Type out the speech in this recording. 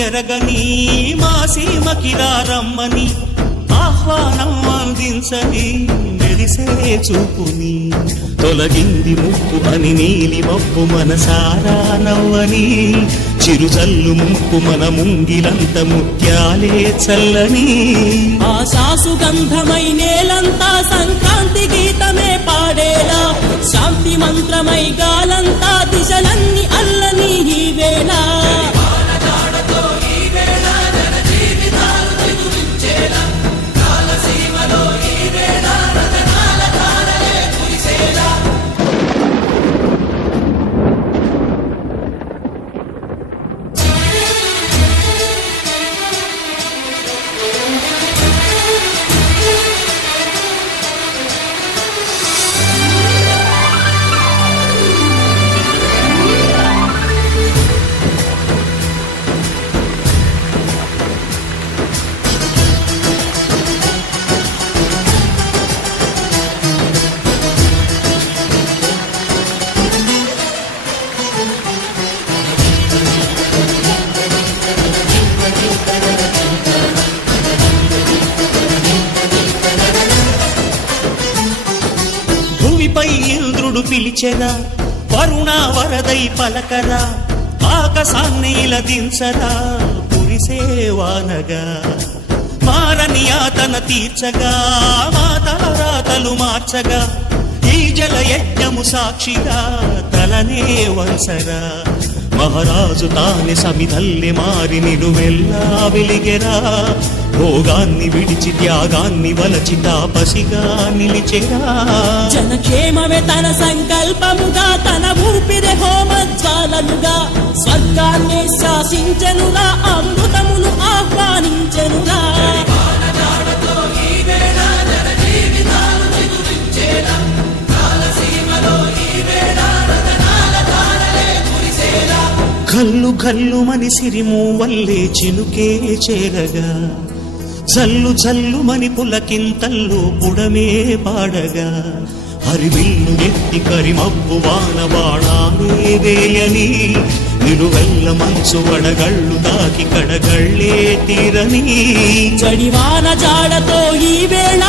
ఎరగని మా సీమకిరా రమ్మని ఆహ్వానం అందించని మెరిసే చూపుని తొలగింది ముప్పు అని నీలి మబ్బు మనసారా నవ్వని చిరుజల్లు ముంపు మన ముంగిలంత ముత్యాలే చల్లని ఆశాసు గంధమై నేలంతా సంక్రాంతి గీతమే పాడేలా శాంతి మంత్రమై గాలంతా దిశలన్నీ అల్లని ఈ వేళ భూమిపై ఇంద్రుడు పిలిచెరా వరుణ వరదై పలకరా ఆకాశాన్ని ఇలదించరా కురిసేవానగా మారని ఆతన తీర్చగా మా తలరాతలు మార్చగా ఈ జల యజ్ఞము సాక్షిగా తలనే వంసరా మహారాజు తానే సమిధల్లె మారి నిలువెల్లా వెలిగెరా భోగాన్ని విడిచి త్యాగాన్ని వలచి తాపసిగా నిలిచెరా జనక్షేమమే తన సంకల్పముగా తన ఊపిరి హోమజ్వాలలుగా స్వర్గాన్ని శాసించెనుగా అమృతమును ఆహ్వానించెనుగా కల్లు కల్లు మని సిరిము వల్లే చినుకే చేరగా జల్లు జల్లు మని పులకింతల్లు పుడమే పాడగా హరివిల్లు ఎత్తి కరిమబ్బు వాన బాణాలే వేయని నిలువెల్ల మంచు వడగళ్ళు దాకి కడగళ్ళే తీరని జడివాన జాడతో ఈ వేళ